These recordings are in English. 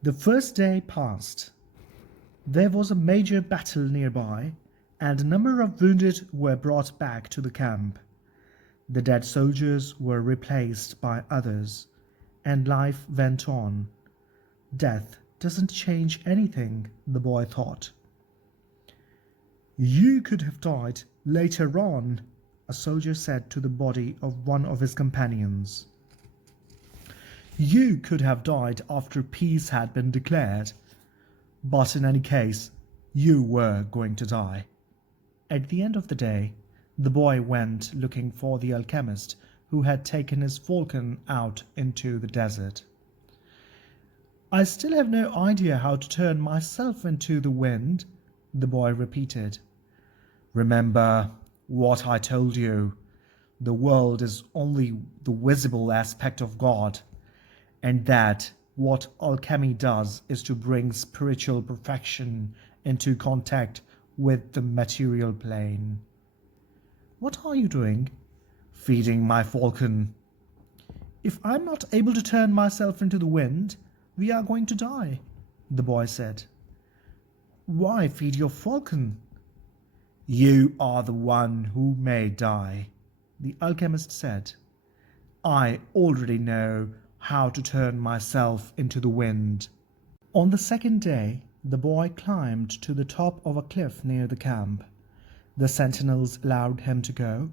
The first day passed. There was a major battle nearby, and a number of wounded were brought back to the camp. The dead soldiers were replaced by others, and life went on. Death doesn't change anything, the boy thought. You could have died later on, a soldier said to the body of one of his companions. You could have died after peace had been declared, but in any case, you were going to die. At the end of the day, the boy went looking for the alchemist who had taken his falcon out into the desert. I still have no idea how to turn myself into the wind, the boy repeated. Remember what I told you. The world is only the visible aspect of God, and that what alchemy does is to bring spiritual perfection into contact with the material plane. What are you doing? Feeding my falcon. If I'm not able to turn myself into the wind, we are going to die, the boy said. Why feed your falcon? You are the one who may die, the alchemist said. I already know how to turn myself into the wind. On the second day, the boy climbed to the top of a cliff near the camp. The sentinels allowed him to go.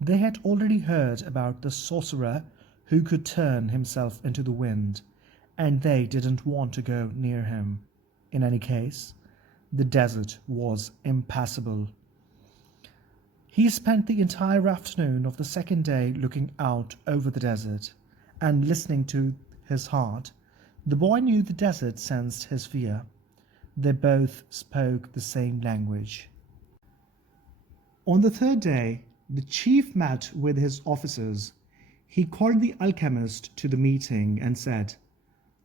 They had already heard about the sorcerer who could turn himself into the wind, and they didn't want to go near him. In any case, the desert was impassable. He spent the entire afternoon of the second day looking out over the desert and listening to his heart. The boy knew the desert sensed his fear. They both spoke the same language. On the third day, the chief met with his officers. He called the alchemist to the meeting and said,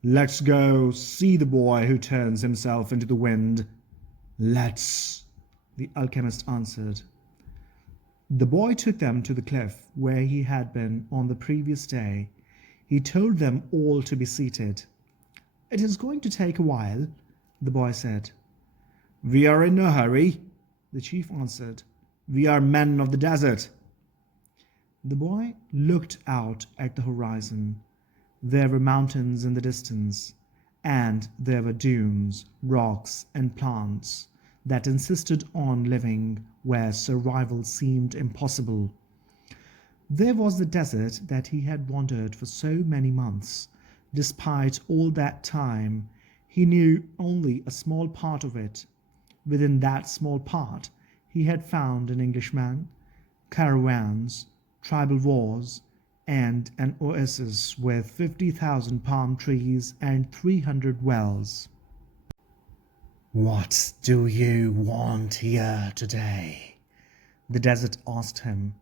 Let's go see the boy who turns himself into the wind. Let's, the alchemist answered. The boy took them to the cliff where he had been on the previous day. He told them all to be seated. It is going to take a while, the boy said. We are in a hurry, the chief answered. We are men of the desert. The boy looked out at the horizon. There were mountains in the distance, and there were dunes, rocks, and plants that insisted on living where survival seemed impossible. There was the desert that he had wandered for so many months. Despite all that time, he knew only a small part of it. Within that small part, he had found an Englishman, caravans, tribal wars, and an oasis with 50,000 palm trees and 300 wells. What do you want here today? The desert asked him.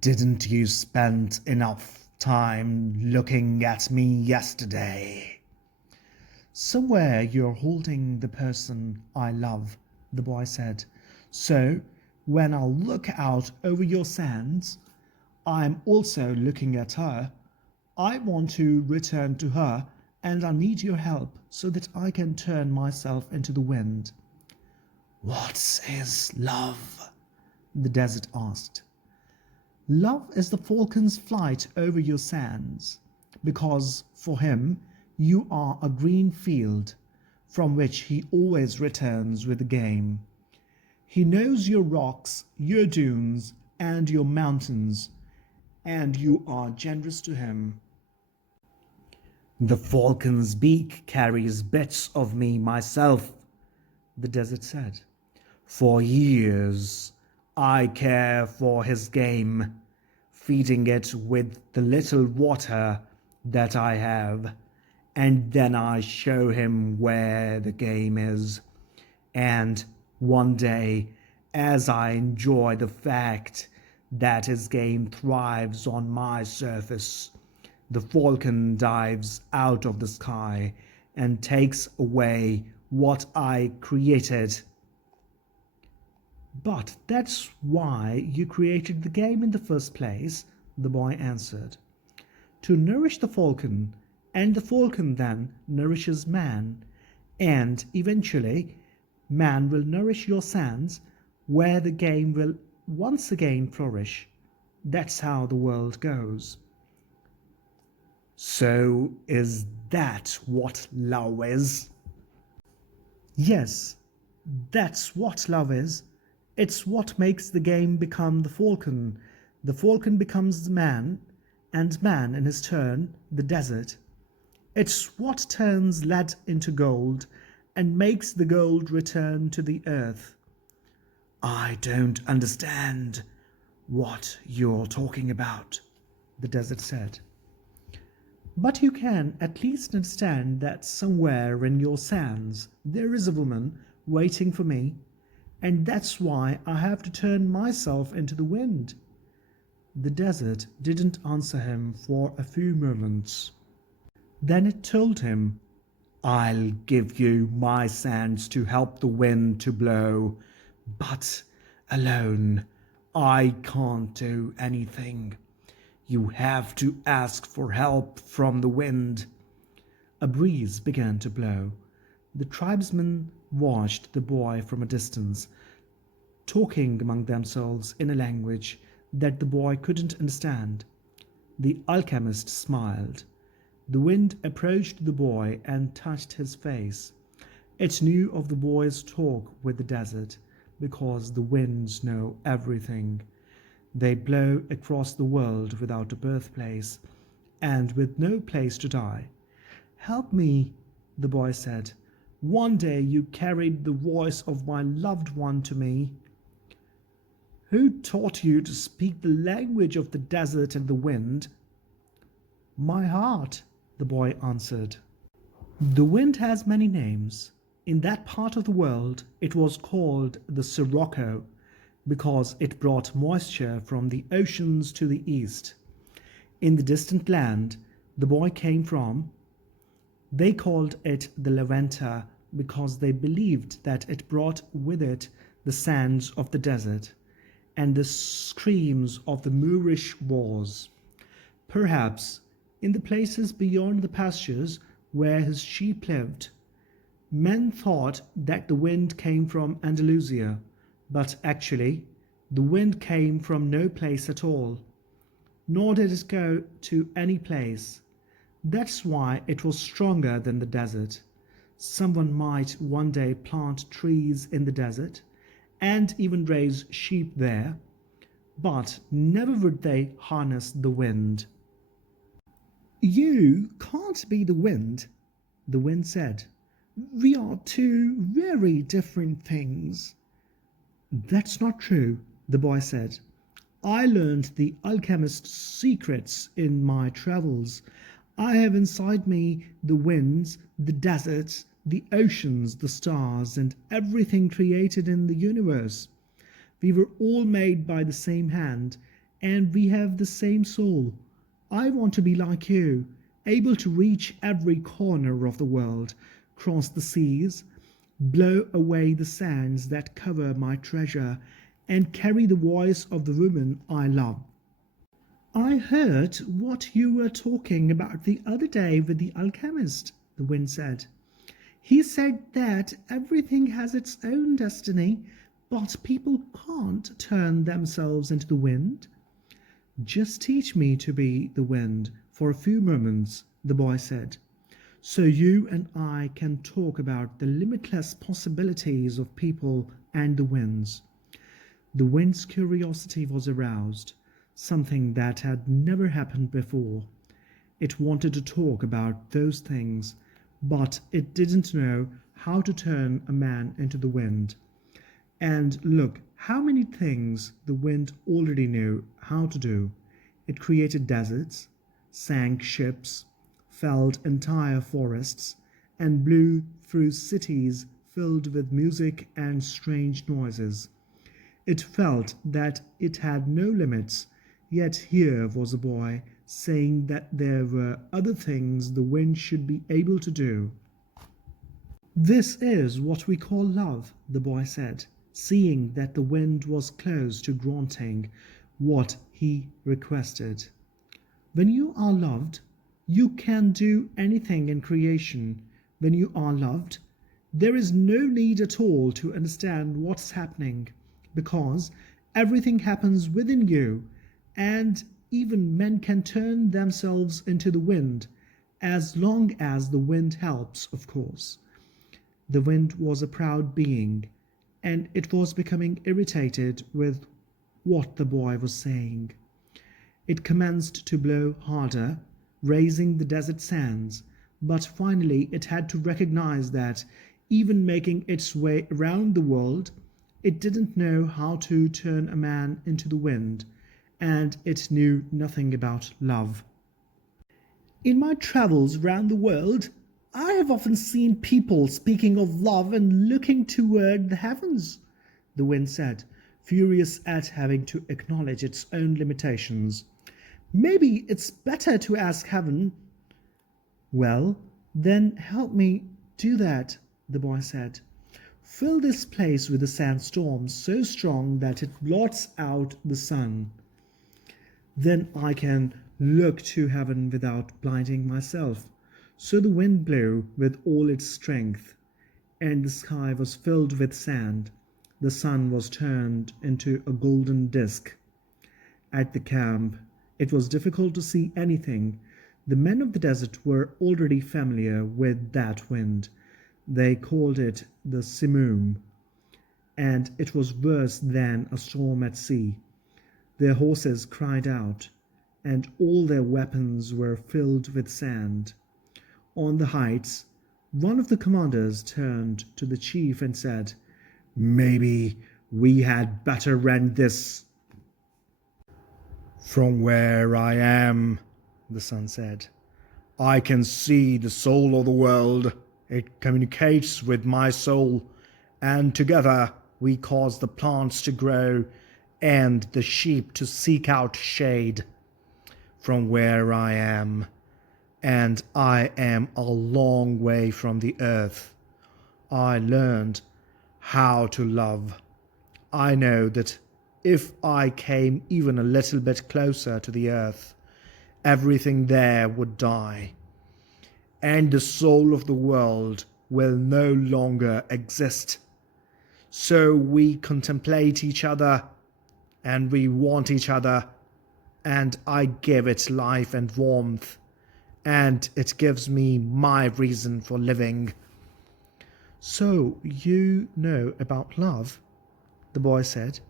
Didn't you spend enough time looking at me yesterday? Somewhere you're holding the person I love, the boy said. So when I look out over your sands, I'm also looking at her. I want to return to her, and I need your help so that I can turn myself into the wind. What is love? The desert asked. Love is the falcon's flight over your sands, because for him you are a green field from which he always returns with the game. He knows your rocks, your dunes, and your mountains, and you are generous to him. The falcon's beak carries bits of me myself, the desert said. For years I care for his game, feeding it with the little water that I have, and then I show him where the game is. And one day, as I enjoy the fact that his game thrives on my surface, the falcon dives out of the sky and takes away what I created. But that's why you created the game in the first place, the boy answered. To nourish the falcon and the falcon then nourishes man, and eventually man will nourish your sands, where the game will once again flourish. That's how the world goes. So, is that what love is? Yes, that's what love is. It's what makes the game become the falcon becomes the man, and man, in his turn, the desert. It's what turns lead into gold and makes the gold return to the earth. I don't understand what you're talking about, the desert said. But you can at least understand that somewhere in your sands there is a woman waiting for me, and that's why I have to turn myself into the wind. The desert didn't answer him for a few moments. Then it told him, I'll give you my sands to help the wind to blow, but alone I can't do anything. You have to ask for help from the wind. A breeze began to blow. The tribesmen watched the boy from a distance, talking among themselves in a language that the boy couldn't understand. The alchemist smiled. The wind approached the boy and touched his face. It knew of the boy's talk with the desert, because the winds know everything. They blow across the world without a birthplace, and with no place to die. Help me, the boy said. One day you carried the voice of my loved one to me. Who taught you to speak the language of the desert and the wind? My heart, the boy answered. The wind has many names. In that part of the world it was called the Sirocco, because it brought moisture from the oceans to the east. In the distant land the boy came from, they called it the Levanta, because they believed that it brought with it the sands of the desert and the screams of the Moorish wars. Perhaps in the places beyond the pastures where his sheep lived, men thought that the wind came from Andalusia, but actually the wind came from no place at all, nor did it go to any place. That's why it was stronger than the desert. Someone might one day plant trees in the desert and even raise sheep there, but never would they harness the wind. You can't be the wind said. We are two very different things. That's not true, the boy said. I learned the alchemist's secrets in my travels. I have inside me the winds, the deserts, the oceans, the stars, and everything created in the universe. We were all made by the same hand, and we have the same soul. I want to be like you, able to reach every corner of the world, cross the seas, blow away the sands that cover my treasure, and carry the voice of the woman I love. I heard what you were talking about the other day with the alchemist, the wind said. He said that everything has its own destiny, but people can't turn themselves into the wind. Just teach me to be the wind for a few moments, the boy said, so you and I can talk about the limitless possibilities of people and the winds. The wind's curiosity was aroused, something that had never happened before. It wanted to talk about those things, but it didn't know how to turn a man into the wind. And look how many things the wind already knew how to do. It created deserts, sank ships, felled entire forests, and blew through cities filled with music and strange noises. It felt that it had no limits, yet here was a boy saying that there were other things the wind should be able to do. This is what we call love, the boy said, seeing that the wind was close to granting what he requested. When you are loved, You can do anything in creation when you are loved. There is no need at all to understand what's happening because everything happens within you, and even men can turn themselves into the wind as long as the wind helps, of course. The wind was a proud being, and it was becoming irritated with what the boy was saying. It commenced to blow harder, raising the desert sands, but finally it had to recognize that, even making its way around the world, it didn't know how to turn a man into the wind, and it knew nothing about love. In my travels round the world, I have often seen people speaking of love and looking toward the heavens, the wind said, furious at having to acknowledge its own limitations. Maybe it's better to ask heaven. Well, then help me do that, the boy said. Fill this place with a sandstorm so strong that it blots out the sun. Then I can look to heaven without blinding myself. So the wind blew with all its strength, and the sky was filled with sand. The sun was turned into a golden disk. At the camp, it was difficult to see anything. The men of the desert were already familiar with that wind. They called it the simoom, and it was worse than a storm at sea. Their horses cried out, and all their weapons were filled with sand. On the heights, one of the commanders turned to the chief and said, "Maybe we had better rend this." "From where I am," the sun said, "I can see the soul of the world. It communicates with my soul, and together we cause the plants to grow and the sheep to seek out shade. From where I am, and I am a long way from the earth, I learned how to love. I know that if I came even a little bit closer to the earth, everything there would die, and the soul of the world will no longer exist. So we contemplate each other, and we want each other, and I give it life and warmth, and it gives me my reason for living." "So you know about love?" the boy said.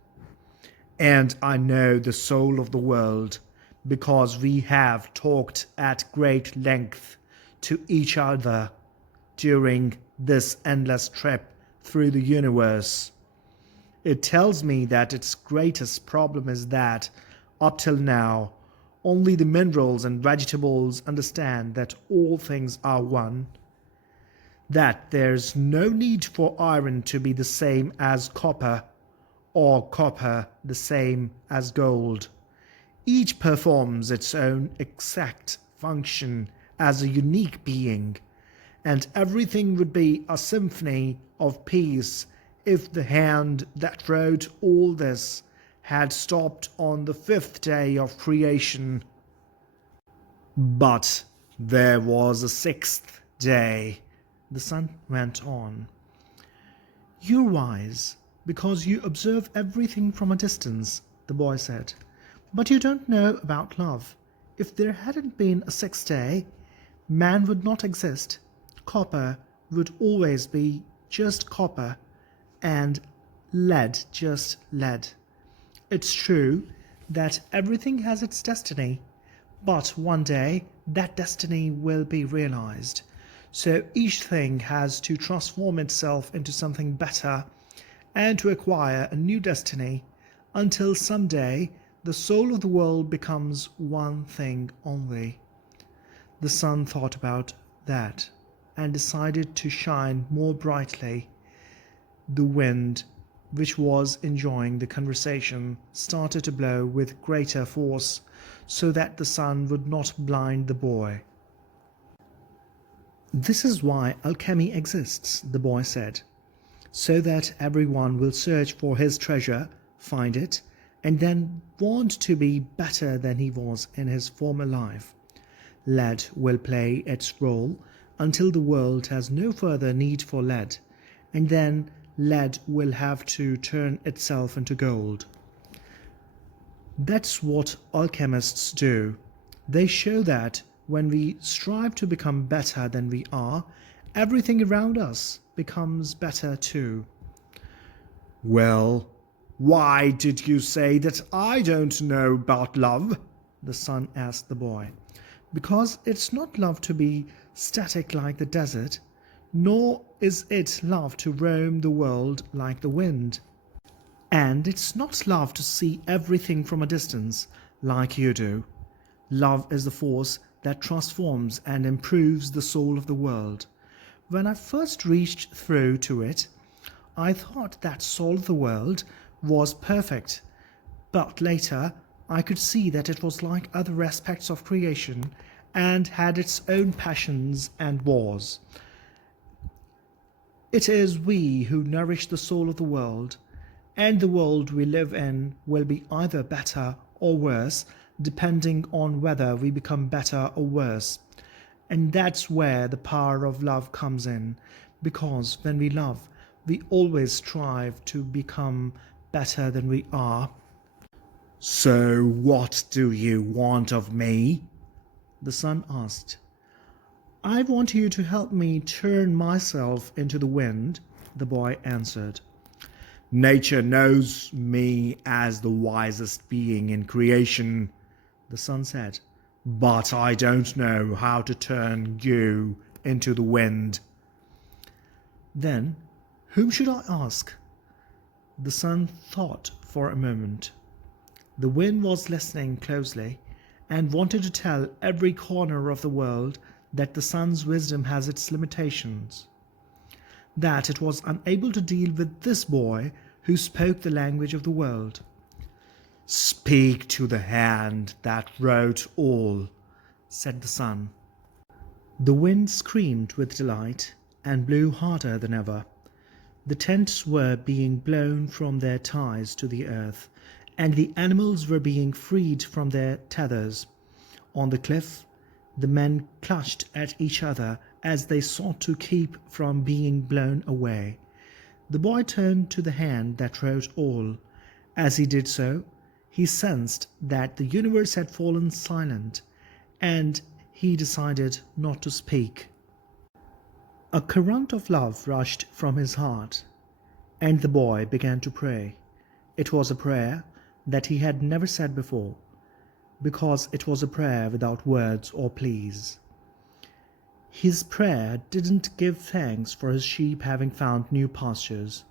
"And I know the soul of the world, because we have talked at great length to each other during this endless trip through the universe. It tells me that its greatest problem is that, up till now, only the minerals and vegetables understand that all things are one, that there's no need for iron to be the same as copper, or copper the same as gold. Each performs its own exact function as a unique being, and everything would be a symphony of peace if the hand that wrote all this had stopped on the fifth day of creation. But there was a sixth day," the sun went on. "You're wise, because you observe everything from a distance," the boy said. "But you don't know about love. If there hadn't been a sixth day, man would not exist. Copper would always be just copper, and lead just lead. It's true that everything has its destiny, but one day that destiny will be realized. So each thing has to transform itself into something better and to acquire a new destiny until someday the soul of the world becomes one thing only." The sun thought about that and decided to shine more brightly. The wind, which was enjoying the conversation, started to blow with greater force so that the sun would not blind the boy. "This is why alchemy exists," the boy said, "so that everyone will search for his treasure, find it, and then want to be better than he was in his former life. Lead will play its role until the world has no further need for lead, and then lead will have to turn itself into gold. That's what alchemists do. They show that when we strive to become better than we are, everything around us becomes better too. Well, why did you say that I don't know about love? The son asked the boy. Because it's not love to be static like the desert, nor is it love to roam the world like the wind. And it's not love to see everything from a distance like you do. Love is the force that transforms and improves the soul of the world. When I first reached through to it, I thought that soul of the world was perfect, but later I could see that it was like other aspects of creation and had its own passions and wars. It is we who nourish the soul of the world, and the world we live in will be either better or worse, depending on whether we become better or worse. And that's where the power of love comes in, because when we love, we always strive to become better than we are. So what do you want of me? The son asked. I want you to help me turn myself into the wind, the boy answered. Nature knows me as the wisest being in creation, the son said, but I don't know how to turn you into the wind. Then, whom should I ask? The son thought for a moment. The wind was listening closely and wanted to tell every corner of the world that the sun's wisdom has its limitations, that it was unable to deal with this boy who spoke the language of the world. Speak to the hand that wrote all, said the sun. The wind screamed with delight and blew harder than ever. The tents were being blown from their ties to the earth, and the animals were being freed from their tethers. On the cliff, the men clutched at each other as they sought to keep from being blown away. The boy turned to the hand that wrote all. As he did so, he sensed that the universe had fallen silent, and he decided not to speak. A current of love rushed from his heart, and the boy began to pray. It was a prayer that he had never said before, because it was a prayer without words or pleas. His prayer didn't give thanks for his sheep having found new pastures.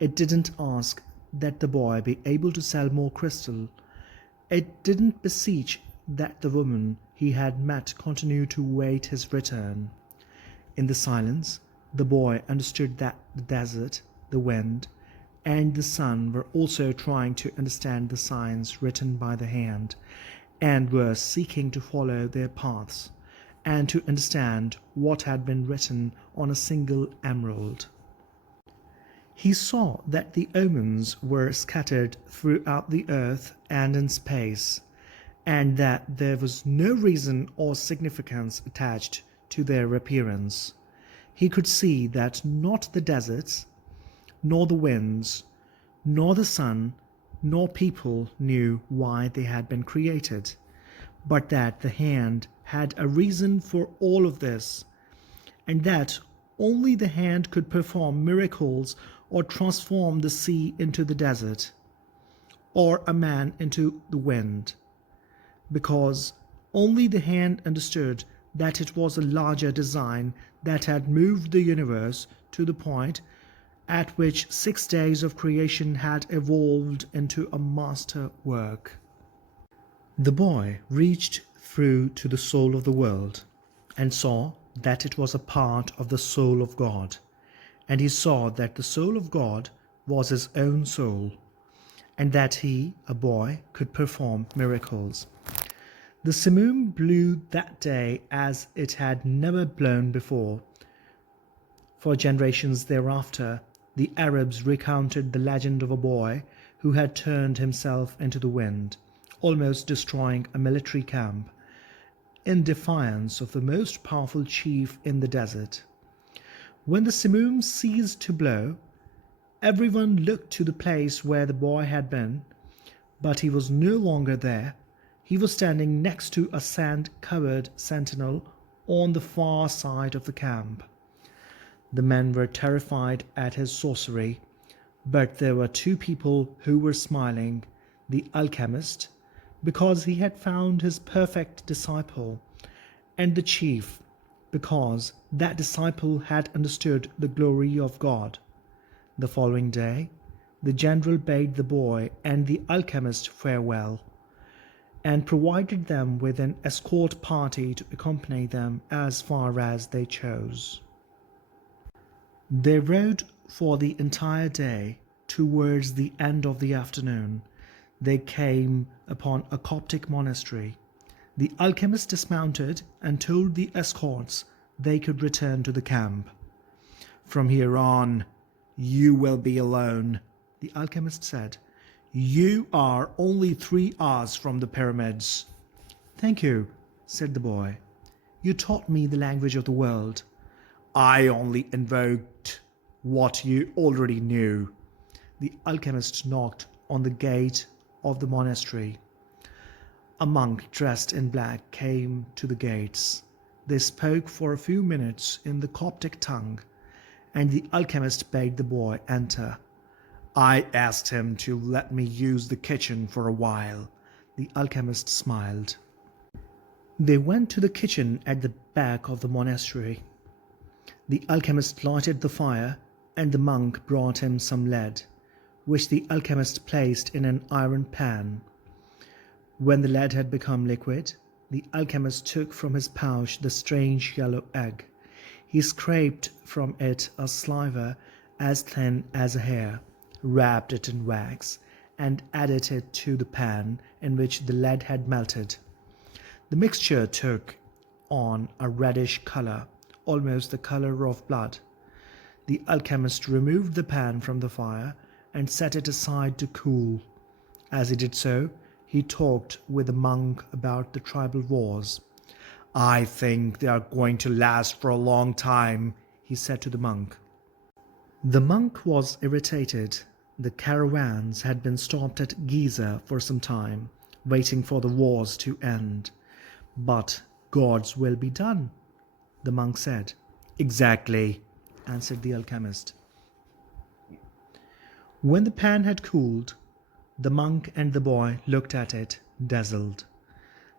It didn't ask that the boy be able to sell more crystal. It didn't beseech that the woman he had met continue to wait his return. In the silence, the boy understood that the desert, the wind, and the sun were also trying to understand the signs written by the hand, and were seeking to follow their paths, and to understand what had been written on a single emerald. He saw that the omens were scattered throughout the earth and in space, and that there was no reason or significance attached to their appearance. He could see that not the deserts, nor the winds, nor the sun, nor people knew why they had been created, but that the hand had a reason for all of this, and that only the hand could perform miracles or transform the sea into the desert, or a man into the wind, because only the hand understood that it was a larger design that had moved the universe to the point at which 6 days of creation had evolved into a master work. The boy reached through to the soul of the world and saw that it was a part of the soul of God, and he saw that the soul of God was his own soul, and that he, a boy, could perform miracles. The simoom blew that day as it had never blown before. For generations thereafter, the Arabs recounted the legend of a boy who had turned himself into the wind, almost destroying a military camp. in defiance of the most powerful chief in the desert. When the simoom ceased to blow, everyone looked to the place where the boy had been, but he was no longer there. He was standing next to a sand-covered sentinel on the far side of the camp. The men were terrified at his sorcery, but there were two people who were smiling: the alchemist, because he had found his perfect disciple, and the chief, because that disciple had understood the glory of God. The following day, the general bade the boy and the alchemist farewell, and provided them with an escort party to accompany them as far as they chose. They rode for the entire day. Towards the end of the afternoon, they came upon a Coptic monastery. The alchemist dismounted and told the escorts they could return to the camp. "From here on, you will be alone," the alchemist said. "You are only 3 hours from the pyramids." "Thank you," said the boy. "You taught me the language of the world." "I only invoked what you already knew." The alchemist knocked on the gate of the monastery. A monk dressed in black came to the gates. They spoke for a few minutes in the Coptic tongue, and the alchemist bade the boy enter. "I asked him to let me use the kitchen for a while." The alchemist smiled. They went to the kitchen at the back of the monastery. The alchemist lighted the fire, and the monk brought him some lead, which the alchemist placed in an iron pan. When the lead had become liquid, the alchemist took from his pouch the strange yellow egg. He scraped from it a sliver as thin as a hair, wrapped it in wax, and added it to the pan in which the lead had melted. The mixture took on a reddish color, almost the color of blood. The alchemist removed the pan from the fire and set it aside to cool. As he did so, he talked with the monk about the tribal wars. "I think they are going to last for a long time," he said to the monk. The monk was irritated. The caravans had been stopped at Giza for some time, waiting for the wars to end. "But God's will be done," the monk said. "Exactly," answered the alchemist. When the pan had cooled, the monk and the boy looked at it, dazzled.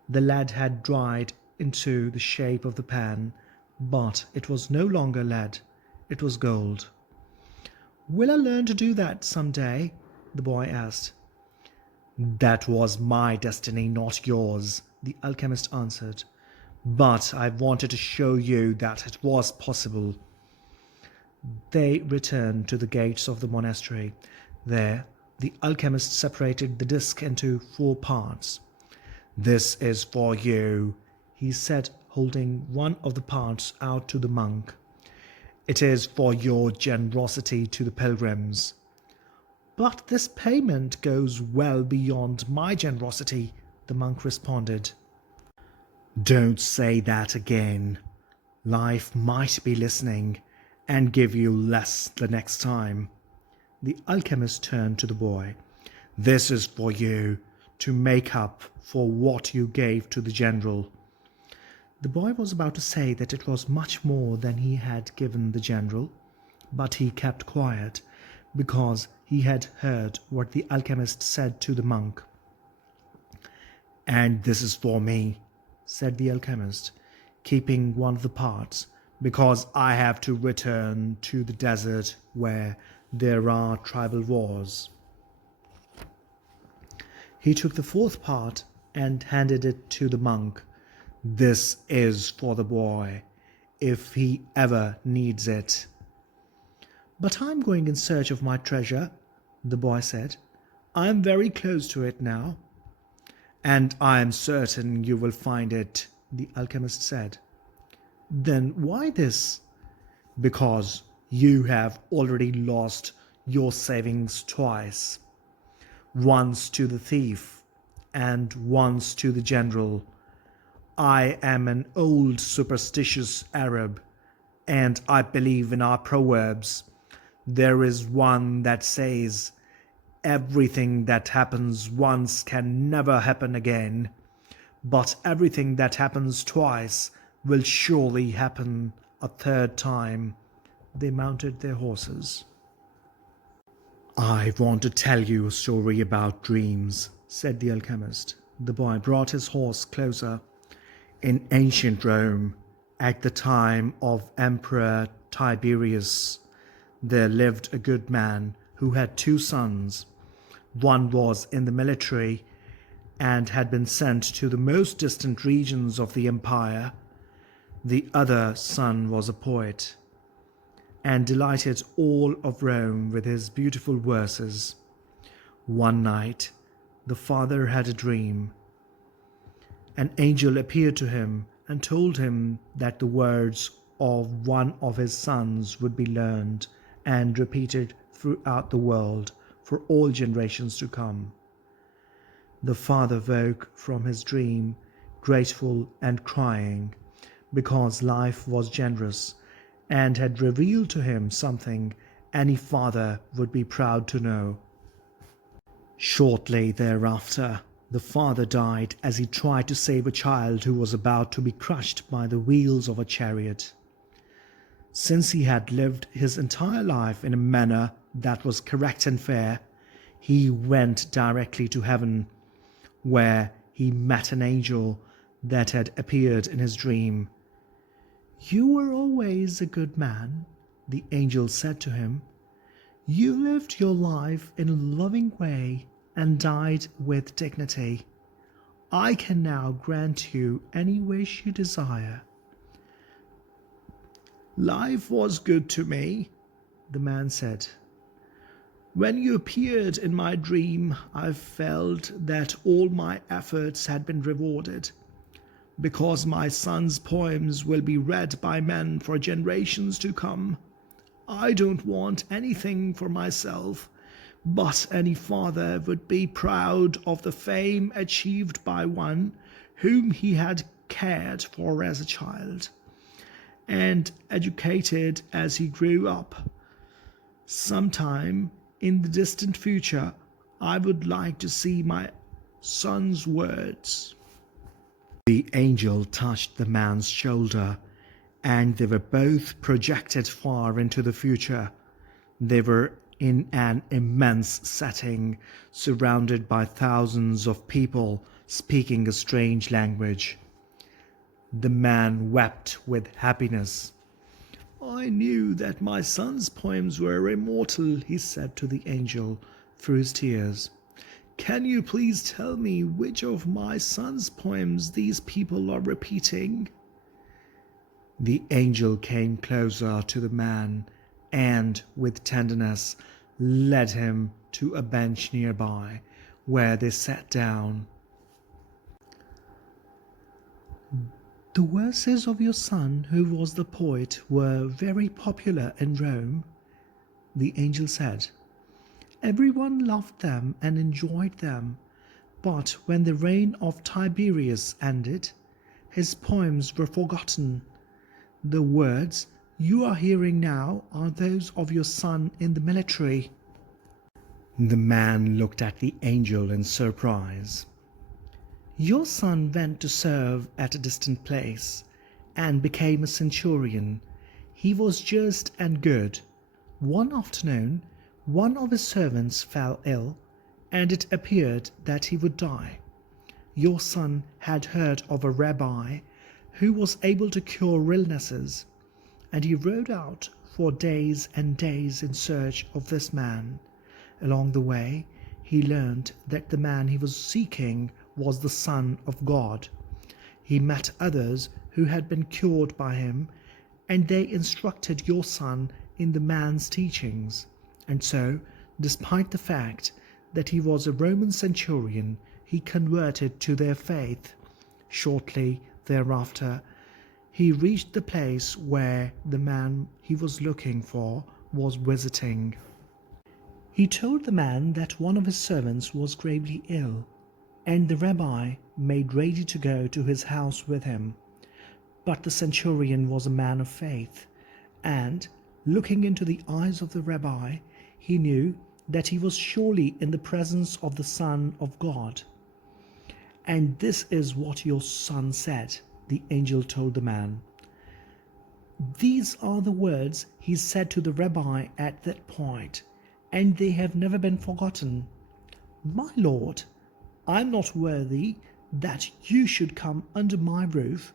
The lead had dried into the shape of the pan, but it was no longer lead, it was gold. "Will I learn to do that some day?" the boy asked. "That was my destiny, not yours," the alchemist answered. "But I wanted to show you that it was possible." They returned to the gates of the monastery. There, the alchemist separated the disc into 4 parts. "This is for you," he said, holding one of the parts out to the monk. "It is for your generosity to the pilgrims." "But this payment goes well beyond my generosity," the monk responded. "Don't say that again. Life might be listening and give you less the next time." The alchemist turned to the boy. "This is for you, to make up for what you gave to the general." The boy was about to say that it was much more than he had given the general, but he kept quiet because he had heard what the alchemist said to the monk. "And this is for me," said the alchemist, keeping one of the parts, "because I have to return to the desert where there are tribal wars." He took the 4th part and handed it to the monk. "This is for the boy, if he ever needs it." "But I'm going in search of my treasure," the boy said. "I'm very close to it now." "And I am certain you will find it," the alchemist said. "Then why this?" "Because you have already lost your savings twice. Once to the thief and once to the general. I am an old superstitious Arab, and I believe in our proverbs. There is one that says, everything that happens once can never happen again, but everything that happens twice will surely happen a third time. They mounted their horses. I want to tell you a story about dreams, said the alchemist. The boy brought his horse closer. In ancient Rome, at the time of Emperor Tiberius, there lived a good man who had two sons. One was in the military and had been sent to the most distant regions of the empire. The other son was a poet and delighted all of Rome with his beautiful verses. One night, the father had a dream. An angel appeared to him and told him that the words of one of his sons would be learned and repeated throughout the world for all generations to come. The father woke from his dream, grateful and crying, because life was generous and had revealed to him something any father would be proud to know. Shortly thereafter, the father died as he tried to save a child who was about to be crushed by the wheels of a chariot. Since he had lived his entire life in a manner that was correct and fair, he went directly to heaven, where he met an angel that had appeared in his dream. "You were always a good man," the angel said to him. "You lived your life in a loving way and died with dignity. I can now grant you any wish you desire." "Life was good to me," the man said. "When you appeared in my dream, I felt that all my efforts had been rewarded. Because my son's poems will be read by men for generations to come, I don't want anything for myself, but any father would be proud of the fame achieved by one whom he had cared for as a child, and educated as he grew up. Sometime in the distant future, I would like to see my son's words." The angel touched the man's shoulder, and they were both projected far into the future. They were in an immense setting, surrounded by thousands of people speaking a strange language. The man wept with happiness. "I knew that my son's poems were immortal," he said to the angel through his tears. "Can you please tell me which of my son's poems these people are repeating?" The angel came closer to the man and, with tenderness, led him to a bench nearby, where they sat down. "The verses of your son, who was the poet, were very popular in Rome," the angel said. "Everyone loved them and enjoyed them, but when the reign of Tiberius ended, his poems were forgotten. The words you are hearing now are those of your son in the military." The man looked at the angel in surprise. "Your son went to serve at a distant place and became a centurion. He was just and good. One afternoon, one of his servants fell ill, and it appeared that he would die. Your son had heard of a rabbi who was able to cure illnesses, and he rode out for days and days in search of this man. Along the way, he learned that the man he was seeking was the Son of God. He met others who had been cured by him, and they instructed your son in the man's teachings. And so, despite the fact that he was a Roman centurion, he converted to their faith. Shortly thereafter, he reached the place where the man he was looking for was visiting. He told the man that one of his servants was gravely ill. And the rabbi made ready to go to his house with him. But the centurion was a man of faith, and, looking into the eyes of the rabbi, he knew that he was surely in the presence of the Son of God. "And this is what your son said," the angel told the man. These are the words he said to the rabbi at that point, and they have never been forgotten. "My Lord, I am not worthy that you should come under my roof,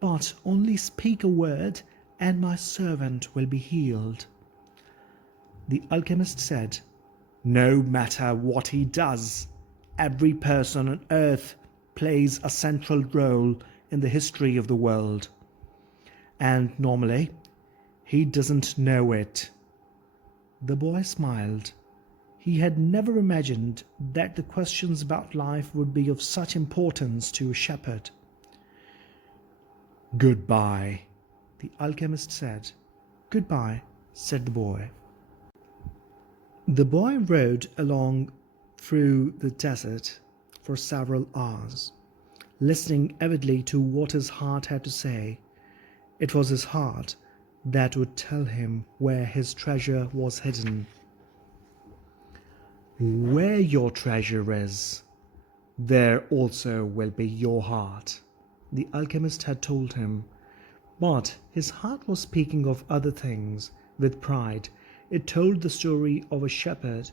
but only speak a word, and my servant will be healed." The alchemist said, "No matter what he does, every person on earth plays a central role in the history of the world. And normally, he doesn't know it." The boy smiled. He had never imagined that the questions about life would be of such importance to a shepherd. "Goodbye," the alchemist said. "Goodbye," said the boy. The boy rode along through the desert for several hours, listening avidly to what his heart had to say. It was his heart that would tell him where his treasure was hidden. "Where your treasure is, there also will be your heart," the alchemist had told him. But his heart was speaking of other things. With pride, it told the story of a shepherd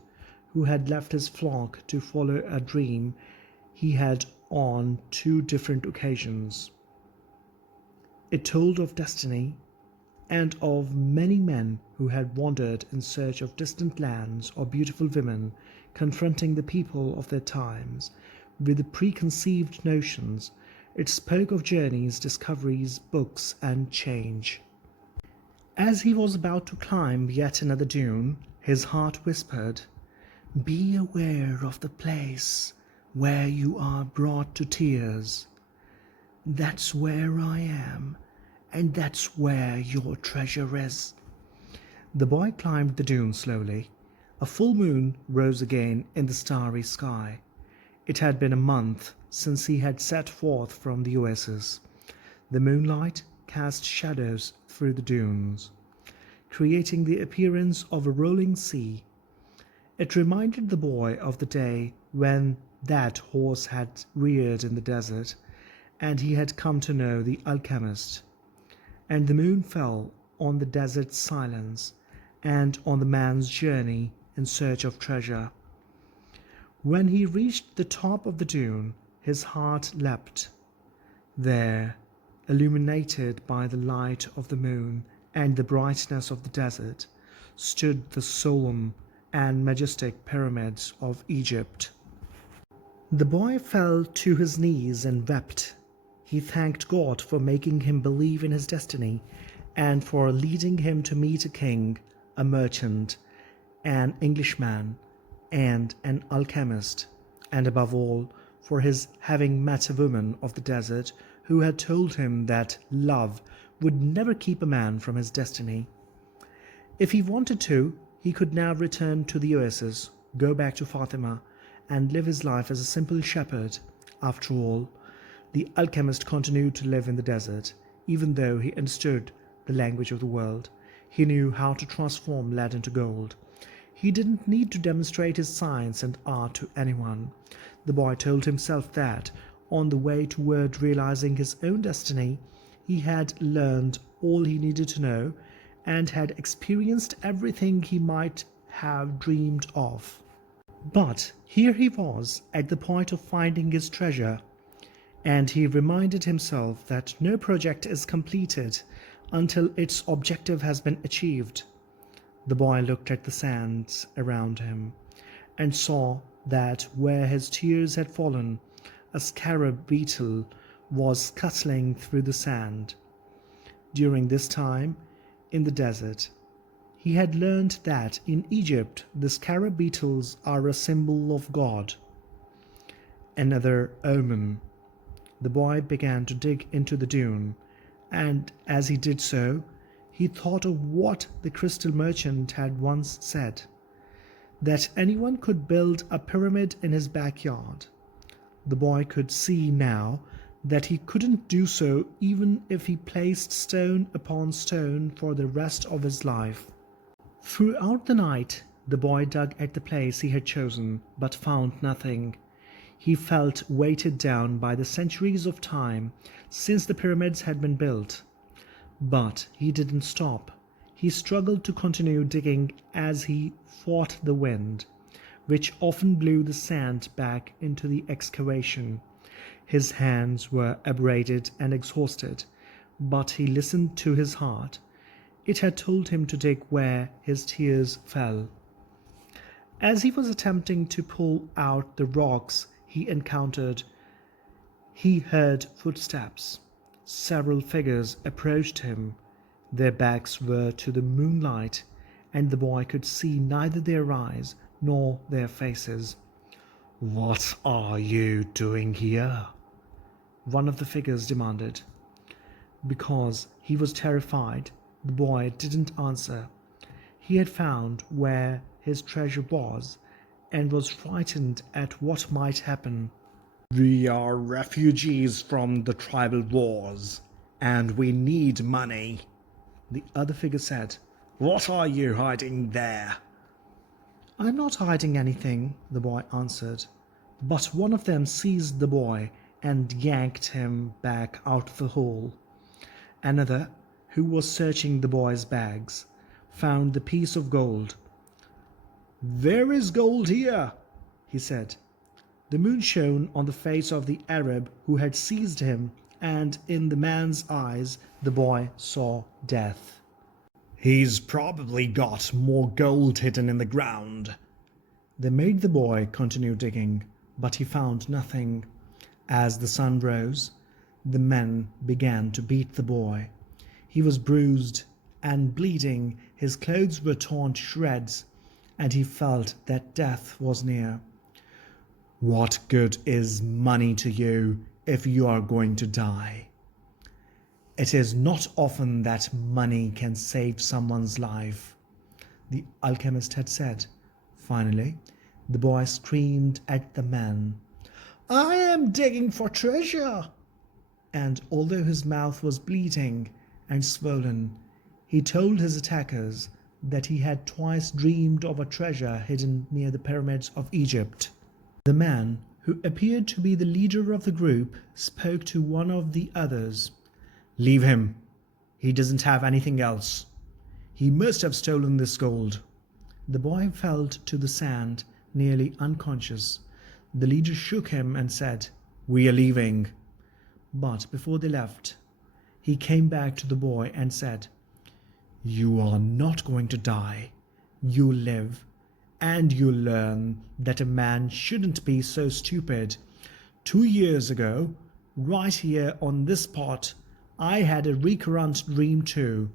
who had left his flock to follow a dream he had on 2 different occasions. It told of destiny and of many men who had wandered in search of distant lands or beautiful women, confronting the people of their times with the preconceived notions. It spoke of journeys, discoveries, books, and change. As he was about to climb yet another dune, his heart whispered, "Be aware of the place where you are brought to tears. That's where I am, and that's where your treasure is." The boy climbed the dune slowly. A full moon rose again in the starry sky. It had been a month since he had set forth from the oasis. The moonlight cast shadows through the dunes, creating the appearance of a rolling sea. It reminded the boy of the day when that horse had reared in the desert, and he had come to know the alchemist. And the moon fell on the desert's silence and on the man's journey in search of treasure. When he reached the top of the dune, his heart leapt. There, illuminated by the light of the moon and the brightness of the desert, stood the solemn and majestic pyramids of Egypt. The boy fell to his knees and wept. He thanked God for making him believe in his destiny and for leading him to meet a king, a merchant, an Englishman, and an alchemist, and above all, for his having met a woman of the desert who had told him that love would never keep a man from his destiny. If he wanted to, he could now return to the oasis, go back to Fatima, and live his life as a simple shepherd. After all, the alchemist continued to live in the desert, even though he understood the language of the world. He knew how to transform lead into gold. He didn't need to demonstrate his science and art to anyone. The boy told himself that, on the way toward realizing his own destiny, he had learned all he needed to know and had experienced everything he might have dreamed of. But here he was at the point of finding his treasure, and he reminded himself that no project is completed until its objective has been achieved. The boy looked at the sands around him and saw that where his tears had fallen, a scarab beetle was scuttling through the sand. During this time in the desert, he had learned that in Egypt the scarab beetles are a symbol of God. Another omen. The boy began to dig into the dune, and as he did so, he thought of what the crystal merchant had once said, that anyone could build a pyramid in his backyard. The boy could see now that he couldn't do so even if he placed stone upon stone for the rest of his life. Throughout the night, the boy dug at the place he had chosen, but found nothing. He felt weighted down by the centuries of time since the pyramids had been built. But he didn't stop. He struggled to continue digging as he fought the wind, which often blew the sand back into the excavation. His hands were abraded and exhausted, but he listened to his heart. It had told him to dig where his tears fell. As he was attempting to pull out the rocks he heard footsteps. Several figures approached him. Their backs were to the moonlight, and the boy could see neither their eyes nor their faces. "What are you doing here?" one of the figures demanded. Because he was terrified, the boy didn't answer. He had found where his treasure was and was frightened at what might happen. "We are refugees from the tribal wars, and we need money," the other figure said. "What are you hiding there?" "I'm not hiding anything," the boy answered. But one of them seized the boy and yanked him back out of the hole. Another, who was searching the boy's bags, found the piece of gold. "There is gold here," he said. The moon shone on the face of the Arab who had seized him, and in the man's eyes the boy saw death. "He's probably got more gold hidden in the ground." They made the boy continue digging, but he found nothing. As the sun rose, the men began to beat the boy. He was bruised and bleeding, his clothes were torn to shreds, and he felt that death was near. "What good is money to you if you are going to die?" "It is not often that money can save someone's life," the alchemist had said. Finally, the boy screamed at the man, "I am digging for treasure!" And although his mouth was bleeding and swollen, he told his attackers that he had twice dreamed of a treasure hidden near the pyramids of Egypt. The man, who appeared to be the leader of the group, spoke to one of the others. "Leave him. He doesn't have anything else. He must have stolen this gold." The boy fell to the sand, nearly unconscious. The leader shook him and said, "We are leaving." But before they left, he came back to the boy and said, "You are not going to die. You live, and you learn that a man shouldn't be so stupid. 2 years ago, right here on this spot, I had a recurrent dream too.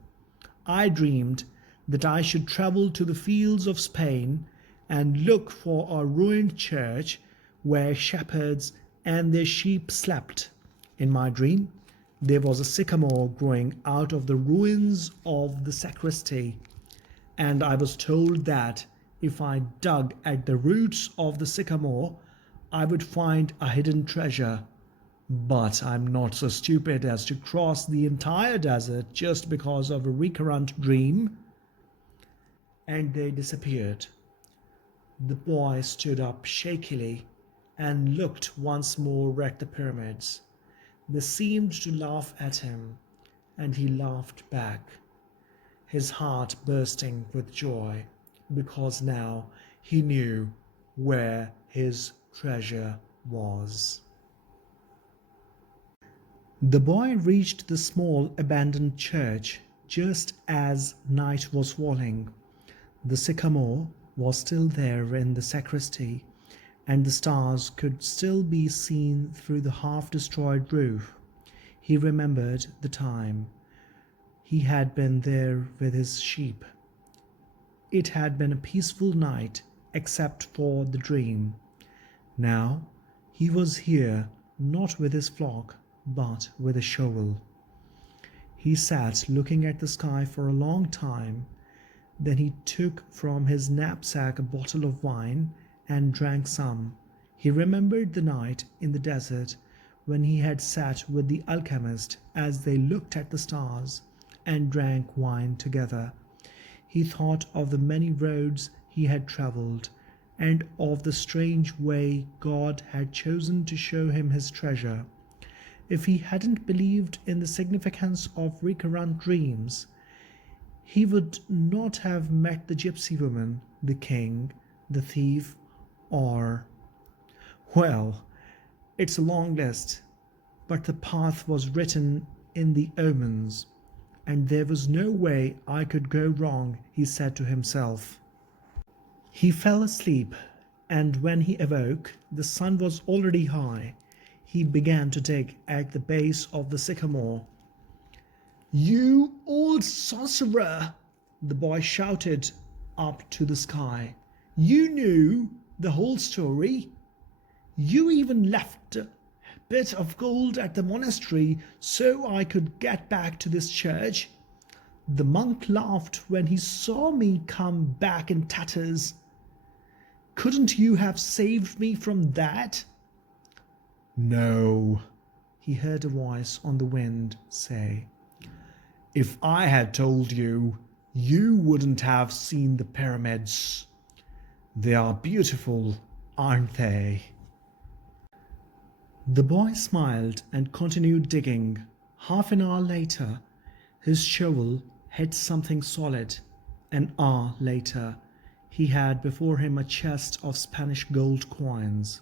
I dreamed that I should travel to the fields of Spain and look for a ruined church where shepherds and their sheep slept. In my dream, there was a sycamore growing out of the ruins of the sacristy, and I was told that if I dug at the roots of the sycamore, I would find a hidden treasure. But I'm not so stupid as to cross the entire desert just because of a recurrent dream." And they disappeared. The boy stood up shakily and looked once more at the pyramids. They seemed to laugh at him, and he laughed back, his heart bursting with joy, because now he knew where his treasure was. The boy reached the small abandoned church just as night was falling. The sycamore was still there in the sacristy, and the stars could still be seen through the half-destroyed roof. He remembered the time he had been there with his sheep. It had been a peaceful night except for the dream. Now he was here not with his flock but with a shovel. He sat looking at the sky for a long time. Then he took from his knapsack a bottle of wine and drank some. He remembered the night in the desert when he had sat with the alchemist as they looked at the stars and drank wine together. He thought of the many roads he had travelled and of the strange way God had chosen to show him his treasure. If he hadn't believed in the significance of recurrent dreams, he would not have met the gypsy woman, the king, the thief, or... Well, it's a long list, but the path was written in the omens, and there was no way I could go wrong, he said to himself. He fell asleep, and when he awoke, the sun was already high. He began to dig at the base of the sycamore. "You old sorcerer!" the boy shouted up to the sky. "You knew the whole story. You even left a bit of gold at the monastery so I could get back to this church. The monk laughed when he saw me come back in tatters. Couldn't you have saved me from that?" "No," he heard a voice on the wind say. "If I had told you, you wouldn't have seen the pyramids. They are beautiful, aren't they?" The boy smiled and continued digging. Half an hour later, his shovel hit something solid. An hour later, he had before him a chest of Spanish gold coins.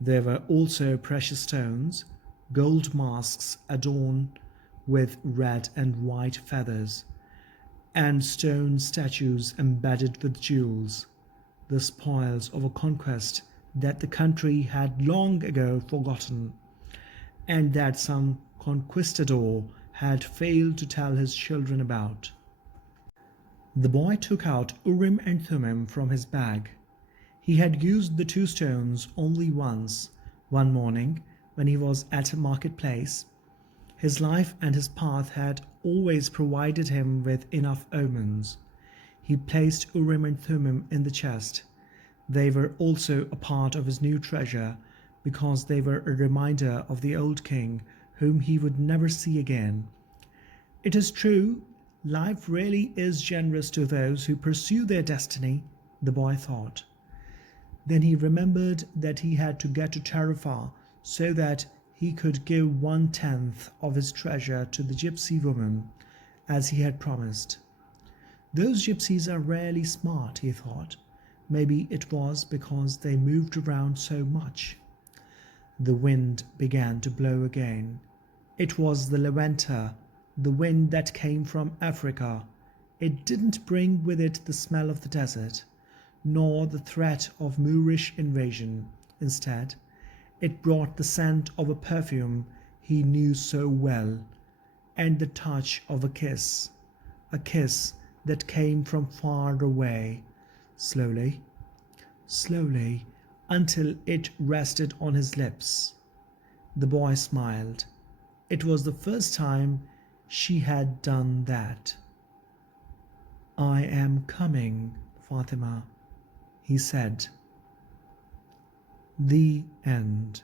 There were also precious stones, gold masks adorned with red and white feathers, and stone statues embedded with jewels, the spoils of a conquest that the country had long ago forgotten, and that some conquistador had failed to tell his children about. The boy took out Urim and Thummim from his bag. He had used the two stones only once, one morning when he was at a marketplace. His life and his path had always provided him with enough omens. He placed Urim and Thummim in the chest. They were also a part of his new treasure because they were a reminder of the old king whom he would never see again. It is true, life really is generous to those who pursue their destiny, the boy thought. Then he remembered that he had to get to Tarifa so that he could give 1/10 of his treasure to the gypsy woman, as he had promised. Those gypsies are rarely smart, he thought. Maybe it was because they moved around so much. The wind began to blow again. It was the Levanta, the wind that came from Africa. It didn't bring with it the smell of the desert, nor the threat of Moorish invasion. Instead, it brought the scent of a perfume he knew so well, and the touch of a kiss that came from far away, slowly, slowly, until it rested on his lips. The boy smiled. It was the first time she had done that. "I am coming, Fatima," he said. The end.